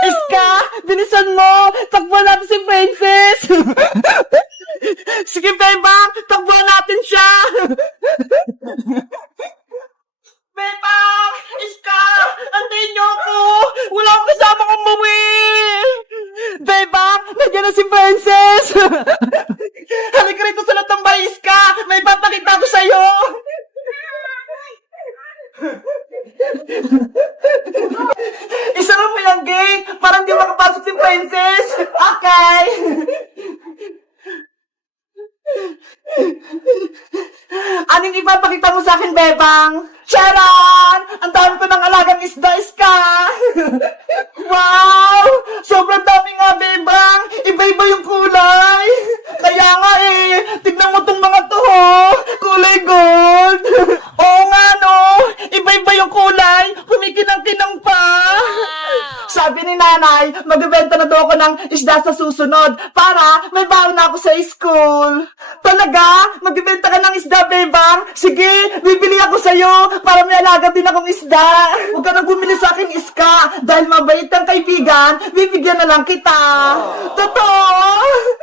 Iska, bilisan mo! Takbuhan natin si Princess! Sige, Bebang! Takbuhan natin siya! Bebang! Iska! Antayin niyo ako! Wala akong kasama kong umuwi! Bebang! Nandiyan na si Princess! Halika rito sa latambay, Iska! May papakita ko sa'yo! Isara mo yung gate para hindi makapasok si Princess! Okay! Anong ipapakita mo sa akin, Bebang? Charan! Ang dami ko ng alagang isda, Iska! Wow! Sobrang dami nga, Bebang! Iba-iba yung kulay! Kaya nga tignan mo tong mga to, oh! Kulay gold! Oo nga, no! Iba-iba yung kulay! Kumikinang-kinang pa! Sabi ni nanay, magbibenta na daw ako ng isda sa susunod para may baon na ako sa school. Talaga? Magbibenta ka ng isda, Bebang? Sige, bibili ako sa'yo para may alaga din akong isda. Huwag ka nang bumili sa akin, Iska. Dahil mabait kang kaibigan, bibigyan na lang kita. Totoo?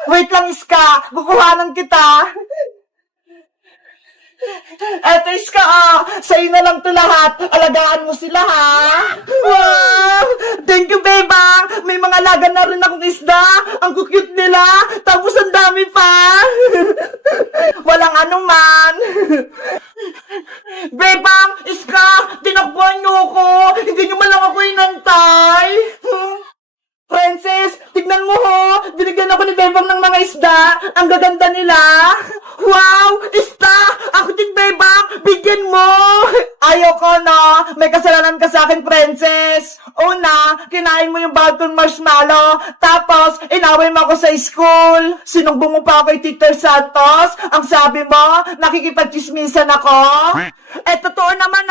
Wait lang, Iska. Kukuhanan kita. Eto, Iska, sa'yo na lang to lahat. Alagaan mo sila, ha? Wow! Thank you, Bebang! May mga alaga na rin akong isda. Ang cute nila. Tapos ang dami pa. Walang anuman. Bebang! Iska! Tinakbuhan niyo ako! Hindi niyo man lang ako inantay! Princess! Tignan mo ho! Binigyan ako ni Bebang ng mga isda! Ang gaganda nila! Wow! Isda! Ako din, Bebang! Bigyan mo! Ayoko na! May kasalanan ka sa akin, Princess! Una, kinain mo yung bagong marshmallow, tapos inaway mo ako sa school. Sinumbong mo pa ako kay Teacher Santos. Ang sabi mo, nakikipagchismisan ako. Totoo naman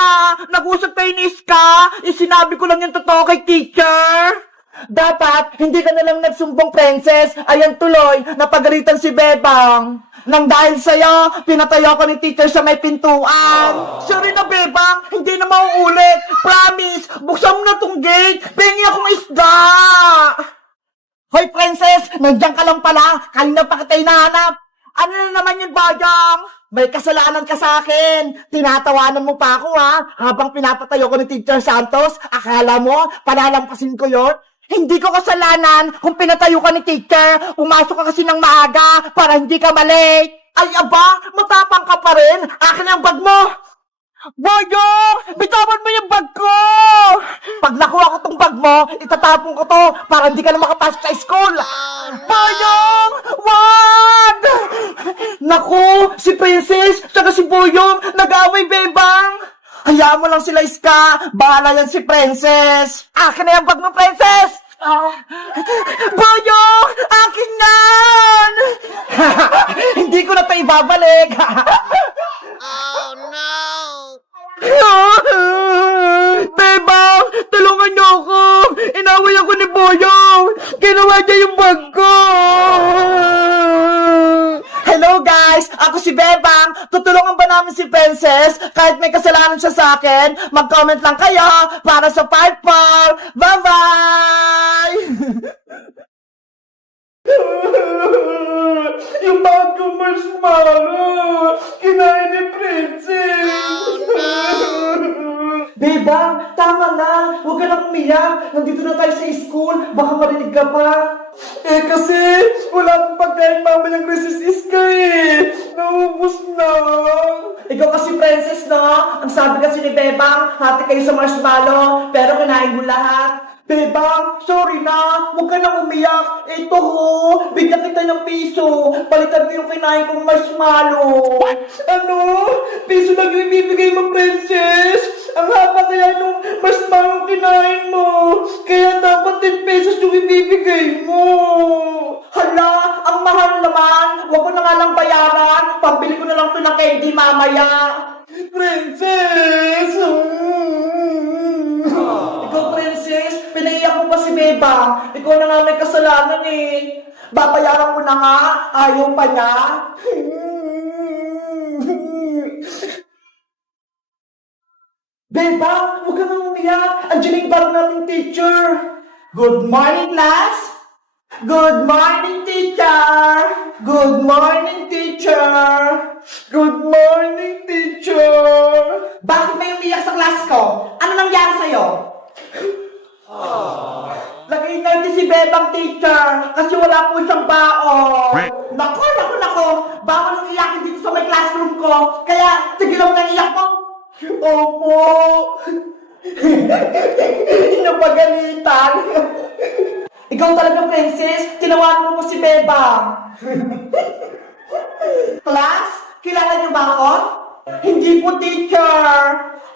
nag-usap kayo ni Iska. Sinabi ko lang yung totoo kay Teacher. Dapat, hindi ka nalang nagsumbong, Princess. Ayan tuloy, napagalitan si Bebang. Nang dahil sa'yo, pinatayo ko ni Teacher sa may pintuan. Sorry na, Bebang, hindi na mauulit. Promise, buksan mo na tong gate. Pengi akong isda. Hoy, Princess, nandiyan ka lang pala. Kanina pa kita hinahanap. Ano na naman yun, Bajang? May kasalanan ka sa akin. Tinatawanan mo pa ako, ha? Habang pinapatayo ko ni Teacher Santos, akala mo, palalampasin ko yon? Hindi ko kasalanan kung pinatayo ka ni Teacher. Pumasok ka kasi ng maaga para hindi ka malate. Ay, aba, matapang ka pa rin. Akin ang bag mo. Boyong! Bitawan mo yung bag ko! Pag nakuha ko tong bag mo, itatapon ko to para hindi ka na makapasok sa school. Boyong! Wag! Naku, si Princess tsaka si Boyong nag-away, Bebang. Hayaan mo lang sila, Iska. Bahala yan si Princess. Akin na yung bag mo, Princess! Boyong! Akin yan! Hindi ko na ito ibabalik. Oh no! Bebang! Tulungan niyo ako! Inaway ako ni Boyong! Ginawa niya yung bag ko! Hello guys! Ako si Bebang! Tutulungan ba namin si Princess? Kahit may kasalanan siya sa akin, mag-comment lang kayo para sa 5-4! Bye-bye! Yung bagong marshmallow! Kinain ni Princess! Oh no! Bebang, tama na! Huwag ka na umiyak! Nandito na tayo sa school! Baka marinig ka pa! Kasi wala akong pagkain mamayang recess, Iska Naubos na! Ikaw kasi, Princess, no? Ang sabi kasi ni Bebang, hati kayo sa marshmallow, pero kinain mo lahat. Bebang, sorry na. Huwag ka nang umiyak. Ito ho, bigyan kita ng piso. Palitan mo yung kinain kong marshmallow. Ano? Piso lang yung ibibigay mo, Princess? Ang haba kaya nung marshmallow kinain mo. Kaya dapat 10 pesos yung ibibigay mo. Hala, ang mahal naman. Huwag ko na nga lang bayaran. Pambili ko na lang ito ng candy mamaya. Princess! Ikaw, Princess, pinaiyak mo pa si Bebang. Ikaw na nga may kasalanan Babayaran mo na nga. Ayaw pa niya. Beba, huwag ka nang umiyak. Andiyan na yung bago nating teacher. Good morning, class. Good morning, teacher. Good morning, teacher. Good morning, teacher. Bakit may umiyak sa class ko? Ano nangyari sa'yo? Nag-iingay si Bebang teacher kasi wala po siyang baon. Nako. Bawal ang iyakin dito sa may classroom ko. Kaya, tigilan mo na iyak mo. Opo. Napagalitan. Ikaw talaga, princess. Tinawagan mo si Bebang. Class, kilala niyo ba ako? Hindi po, teacher.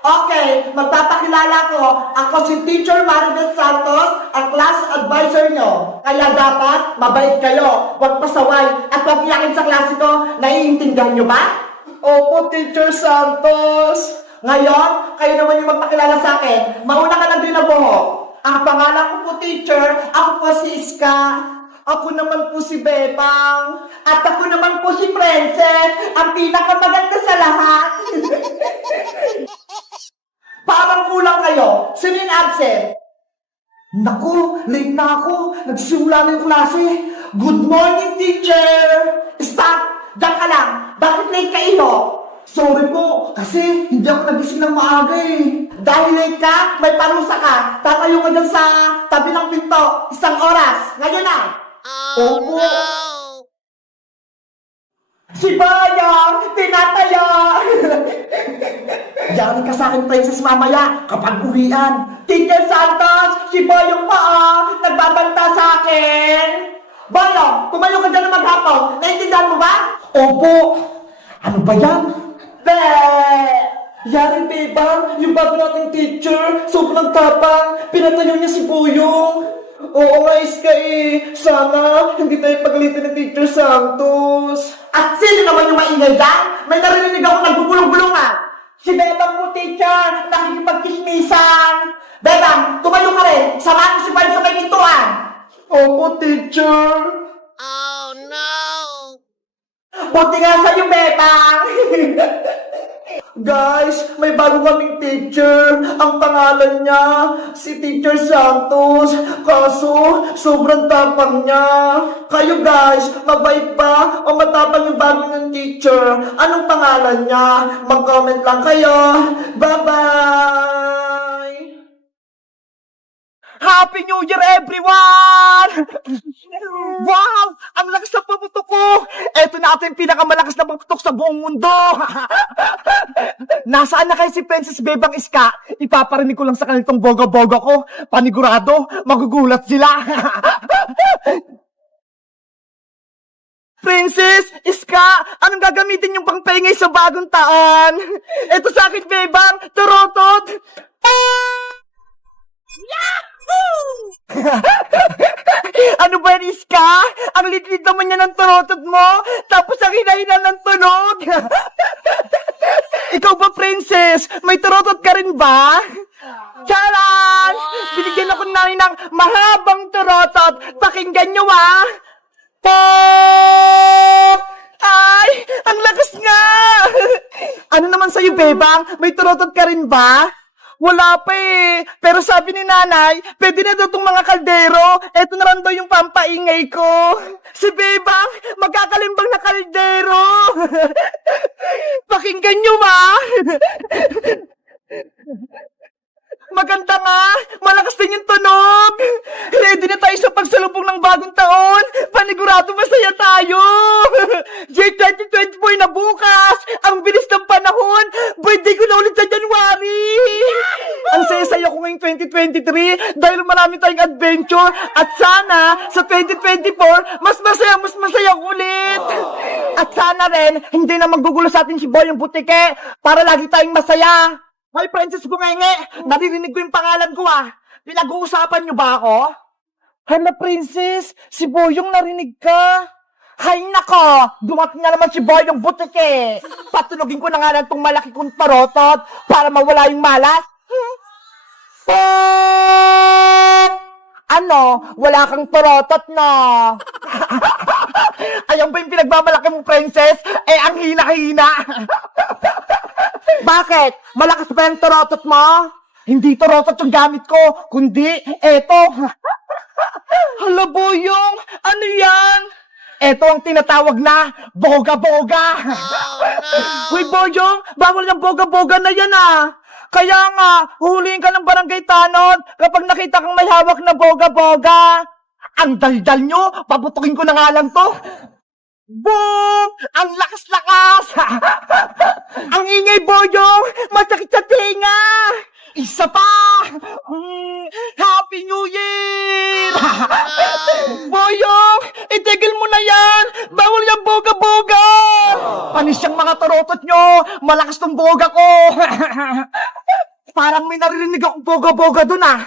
Okay, magpapakilala ko. Ako si Teacher Maribel Santos, ang class advisor nyo. Kaya dapat, mabait kayo. Huwag pasaway at huwag iyakin sa klase ko. Naiintindihan nyo ba? Opo, Teacher Santos. Ngayon, kayo naman yung magpakilala sa akin. Mauna ka na din na buhok. Ang pangalan ko po, teacher, ako po si Iska. Ako naman po si Bebang. At ako naman po si Princess, ang pinakamaganda sa lahat. Parang kulang kayo. Sino yung absent? Naku, late na ako. Nagsimula na yung klase. Good morning, teacher. Stop! Diyan ka lang. Bakit late ka, Ino? Sorry po, kasi hindi ako nagising ng maaga eh. Dahil late ka, may parusa ka. Tatayo ka dyan sa tabi ng pinto. 1 oras. Ngayon na. Oh Opo. no! Si Bayang, tinataya. Yarin ka sa akin, princess, mamaya kapag uwian. Teacher Santos, si Bayang pa nagbabanta sa akin. Bayang, tumayo ka dyan na maghapon. Naintindihan mo ba? Opo. Ano ba yan? Yari, Bebang, yung bago nating teacher, sobrang tapang, pinatayo niya si Buyong. Oo nga, Iska eh. Sana hindi tayo pagalitin ni Teacher Santos. At sino naman yung maingay dyan? May narinig ako nagbubulong-bulong Si Bebang mo, teacher, nakikipagkismisan. Bebang, tumayo ka rin. Samahan mo si Barb sa may pintuan. Opo, teacher. Oh no! Buti nga sa'yo, Bebang! Guys, may bago kaming teacher. Ang pangalan niya, si Teacher Santos. Kaso, sobrang tapang niya. Kayo guys, mabait ba o matapang yung bago niyang teacher? Anong pangalan niya? Mag-comment lang kayo. Bye-bye! Happy New Year, everyone! Wow! Ang lakas ng paputok ko! Eto na ating pinakamalakas na paputok sa buong mundo! Nasaan na kayo si Princess Bebang Iska? Ipaparinig ko lang sa kanitong boga-boga ko. Panigurado, magugulat sila! Princess, Iska, anong gagamitin yung pangpaingay sa bagong taon? Eto sa akin, Bebang, turotot! Ano ba yan, Iska? Ang litlit naman niya ng turotot mo, tapos ang hinahinan ng tunog. Ikaw ba, Princess? May turotot ka rin ba? Charan! Binigyan ako namin ng mahabang turotot. Pakinggan nyo, Pop! Ay, ang lakas nga! Ano naman sa'yo, Bebang? May turotot ka rin ba? Wala pa eh. Pero sabi ni nanay, pwede na daw itong mga kaldero. Eto na lang daw yung pampaingay ko. Si Bebang, magkakalimbang na kaldero. Pakinggan nyo, Maganda nga. Malakas din yung tunog. Ready na tayo sa pagsalubong ng bagong taon. Panigurado masaya tayo. Year 2024 na bukas. Ang bilis ng panahon. Birthday ko na ulit sa January. Ang saya-saya ko ngayong 2023 dahil marami tayong adventure. At sana sa 2024, mas masaya ulit. At sana rin, hindi na maggugulo sa atin si Boy yung butike para lagi tayong masaya. Hoy, Princess Bungenge, naririnig ko yung pangalan ko Pinag-uusapan niyo ba ako? Hala, Princess, si Boyong narinig ka. Hay nako, dumating na naman si Boyong butike. Patulogin ko na nga lang itong malaki kong tarotot para mawala yung malas. Ano? Wala kang tarotot na. Ayan ba yung pinagmamalaki mong, Princess? Eh, ang hina-hina. Bakit? Malakas ba yung torotot mo? Hindi torotot yung gamit ko, kundi eto. Hala, Boyong, ano yan? Eto ang tinatawag na boga-boga. Uy, Boyong, bawal yung boga-boga na yan ah. Kaya nga, huliin ka ng barangay tanod kapag nakita kang may hawak na boga-boga. Ang daldal nyo, paputukin ko na nga lang to. Boom! Ang lakas-lakas! Ang ingay, Boyong! Masakit sa tinga! Isa pa! Happy New Year! Boyong! Itigil mo na yan! Bawal yung boga-boga! Panis yung mga torotot nyo! Malakas tong boga ko! Parang may naririnig akong boga-boga dun ah!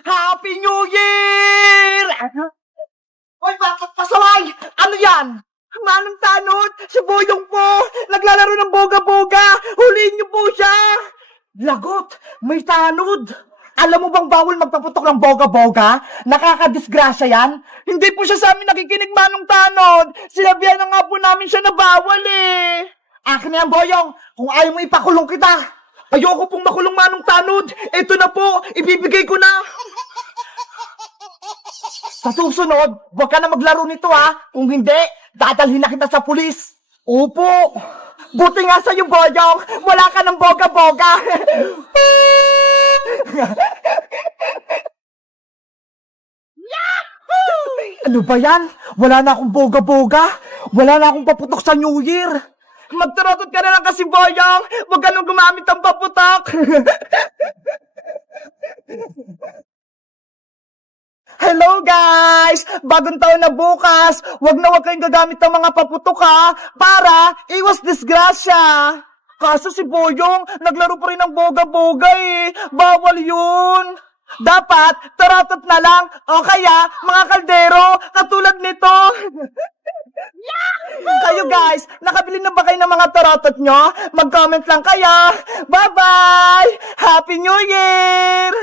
Happy New Year! Hoy, bakit pasaway? Ano yan? Manong tanod, si Boyong po, naglalaro ng boga-boga, huliin niyo po siya. Lagot, may tanod. Alam mo bang bawal magpaputok ng boga-boga? Nakakadisgrasya yan. Hindi po siya sa amin nakikinig, Manong tanod. Sinabihan na nga po namin siya na bawal eh. Akin na yan, Boyong, kung ayaw mo ipakulong kita. Ayoko pong makulong, Manong tanod. Ito na po, ibibigay ko na. Sa susunod, huwag ka na maglaro nito ha. Kung hindi, dadalhin na kita sa pulis. Opo. Buti nga sa'yo, Boyong. Wala ka ng boga-boga. Ano ba yan? Wala na akong boga-boga. Wala na akong paputok sa New Year. Magtarotot ka na lang kasi, Boyong. Huwag ka nang gumamit ng paputok. Hello guys! Bagong taon na bukas, wag kayong gagamit ng mga paputok ha, para iwas disgrasya. Kaso si Boyong, naglaro pa rin ng boga-boga eh. Bawal yun. Dapat, taratot na lang, o kaya, mga kaldero, katulad nito. Kayo guys, nakabili na ba kayo ng mga taratot nyo? Mag-comment lang kayo. Bye-bye! Happy New Year!